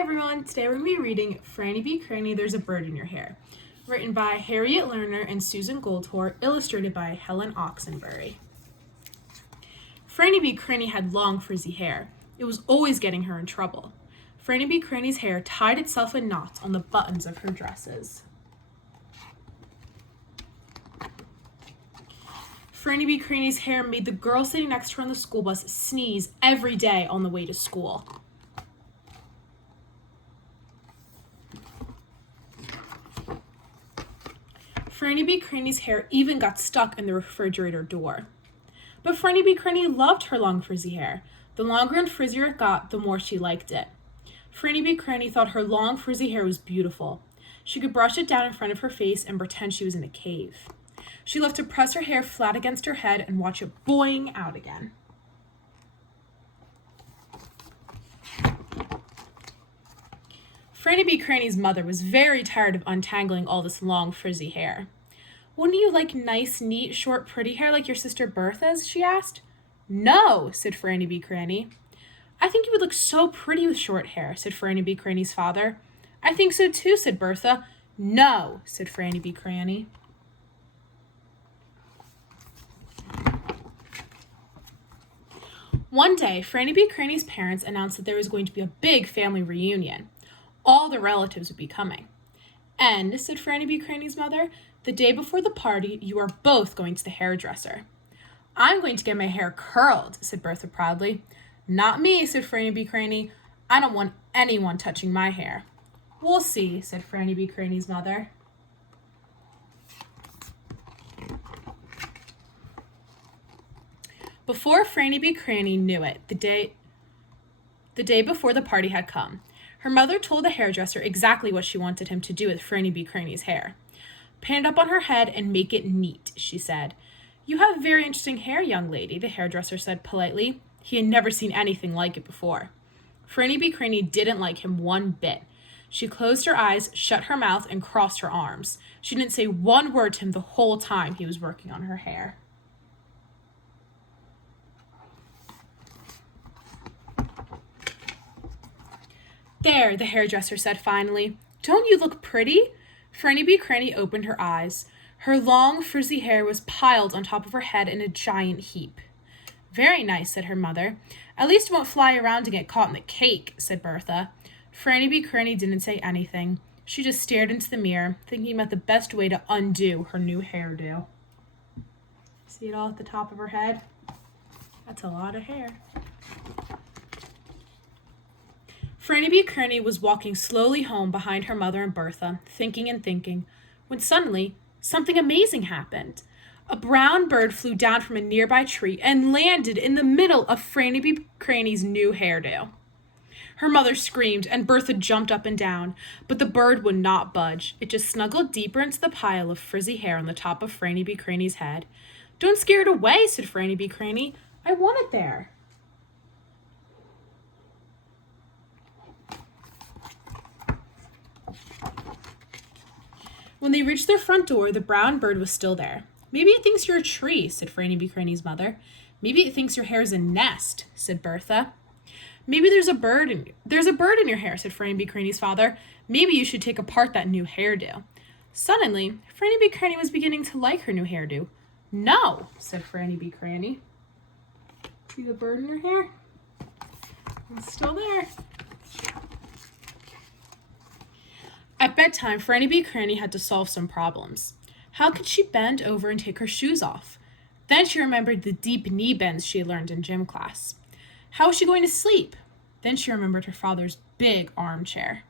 everyone, today we're going to be reading Franny B. Kranny, There's a Bird in Your Hair, written by Harriet Lerner and Susan Goldhor, illustrated by Helen Oxenbury. Franny B. Kranny had long frizzy hair. It was always getting her in trouble. Franny B. Kranny's hair tied itself in knots on the buttons of her dresses. Franny B. Kranny's hair made the girl sitting next to her on the school bus sneeze every day on the way to school. Franny B. Kranny's hair even got stuck in the refrigerator door. But Franny B. Kranny loved her long frizzy hair. The longer and frizzier it got, the more she liked it. Franny B. Kranny thought her long frizzy hair was beautiful. She could brush it down in front of her face and pretend she was in a cave. She loved to press her hair flat against her head and watch it boing out again. Franny B. Kranny's mother was very tired of untangling all this long, frizzy hair. "Wouldn't you like nice, neat, short, pretty hair like your sister Bertha's?" she asked. "No," said Franny B. Kranny. "I think you would look so pretty with short hair," said Franny B. Kranny's father. "I think so too," said Bertha. "No," said Franny B. Kranny. One day, Franny B. Kranny's parents announced that there was going to be a big family reunion. All the relatives would be coming. "And," said Franny B. Kranny's mother, "the day before the party, you are both going to the hairdresser." "I'm going to get my hair curled," said Bertha proudly. "Not me," said Franny B. Kranny. "I don't want anyone touching my hair." "We'll see," said Franny B. Kranny's mother. Before Franny B. Kranny knew it, the day before the party had come, her mother told the hairdresser exactly what she wanted him to do with Franny B. Kranny's hair. "Pin it up on her head and make it neat," she said. "You have very interesting hair, young lady," the hairdresser said politely. He had never seen anything like it before. Franny B. Kranny didn't like him one bit. She closed her eyes, shut her mouth, and crossed her arms. She didn't say one word to him the whole time he was working on her hair. "There," the hairdresser said finally. "Don't you look pretty?" Franny B. Kranny opened her eyes. Her long, frizzy hair was piled on top of her head in a giant heap. "Very nice," said her mother. "At least it won't fly around and get caught in the cake," said Bertha. Franny B. Kranny didn't say anything. She just stared into the mirror, thinking about the best way to undo her new hairdo. See it all at the top of her head? That's a lot of hair. Franny B. Kranny was walking slowly home behind her mother and Bertha, thinking and thinking, when suddenly something amazing happened. A brown bird flew down from a nearby tree and landed in the middle of Franny B. Kranny's new hairdo. Her mother screamed and Bertha jumped up and down, but the bird would not budge. It just snuggled deeper into the pile of frizzy hair on the top of Franny B. Kranny's head. "Don't scare it away," said Franny B. Kranny. "I want it there." When they reached their front door, the brown bird was still there. "Maybe it thinks you're a tree," said Franny B. Kranny's mother. "Maybe it thinks your hair's a nest," said Bertha. "Maybe there's a bird in your hair," said Franny B. Kranny's father. "Maybe you should take apart that new hairdo." Suddenly, Franny B. Kranny was beginning to like her new hairdo. "No," said Franny B. Kranny. "See the bird in your hair? It's still there." At bedtime, Franny B. Kranny had to solve some problems. How could she bend over and take her shoes off? Then she remembered the deep knee bends she had learned in gym class. How was she going to sleep? Then she remembered her father's big armchair.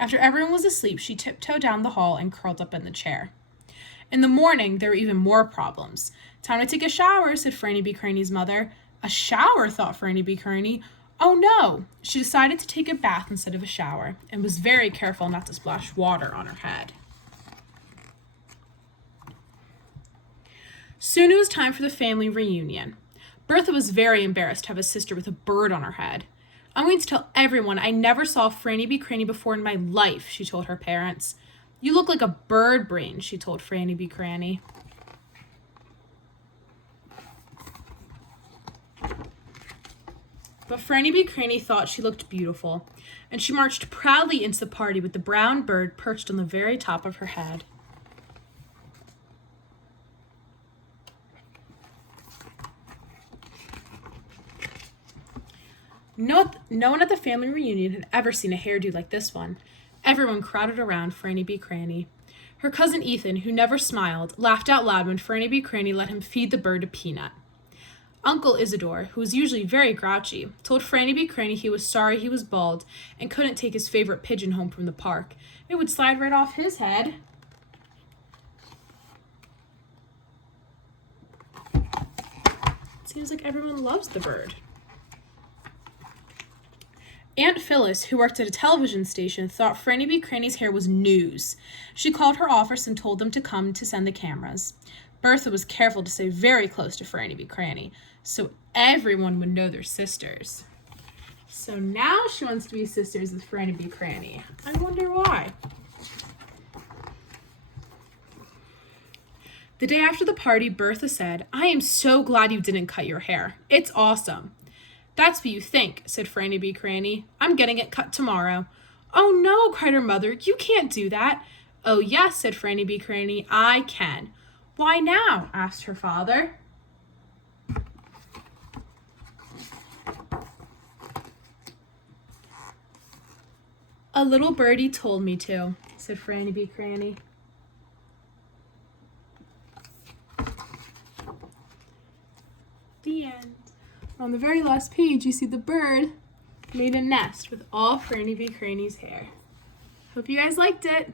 After everyone was asleep, she tiptoed down the hall and curled up in the chair. In the morning, there were even more problems. "Time to take a shower," said Franny B. Kranny's mother. "A shower," thought Franny B. Kranny. Oh no! She decided to take a bath instead of a shower and was very careful not to splash water on her head. Soon it was time for the family reunion. Bertha was very embarrassed to have a sister with a bird on her head. "I'm going to tell everyone I never saw Franny B. Kranny before in my life," she told her parents. "You look like a bird brain," she told Franny B. Kranny. But Franny B. Kranny thought she looked beautiful, and she marched proudly into the party with the brown bird perched on the very top of her head. No one at the family reunion had ever seen a hairdo like this one. Everyone crowded around Franny B. Kranny. Her cousin Ethan, who never smiled, laughed out loud when Franny B. Kranny let him feed the bird a peanut. Uncle Isidore, who was usually very grouchy, told Franny B. Kranny he was sorry he was bald and couldn't take his favorite pigeon home from the park. It would slide right off his head. It seems like everyone loves the bird. Aunt Phyllis, who worked at a television station, thought Franny B. Kranny's hair was news. She called her office and told them to come to send the cameras. Bertha was careful to stay very close to Franny B. Kranny, so everyone would know they're sisters. So now she wants to be sisters with Franny B. Kranny. I wonder why. The day after the party, Bertha said, "I am so glad you didn't cut your hair. It's awesome." "That's what you think," said Franny B. Kranny. "I'm getting it cut tomorrow." "Oh no," cried her mother. "You can't do that." "Oh yes," said Franny B. Kranny. "I can." "Why now?" asked her father. "A little birdie told me to," said Franny B. Kranny. The end. On the very last page, you see the bird made a nest with all Franny B. Kranny's hair. Hope you guys liked it.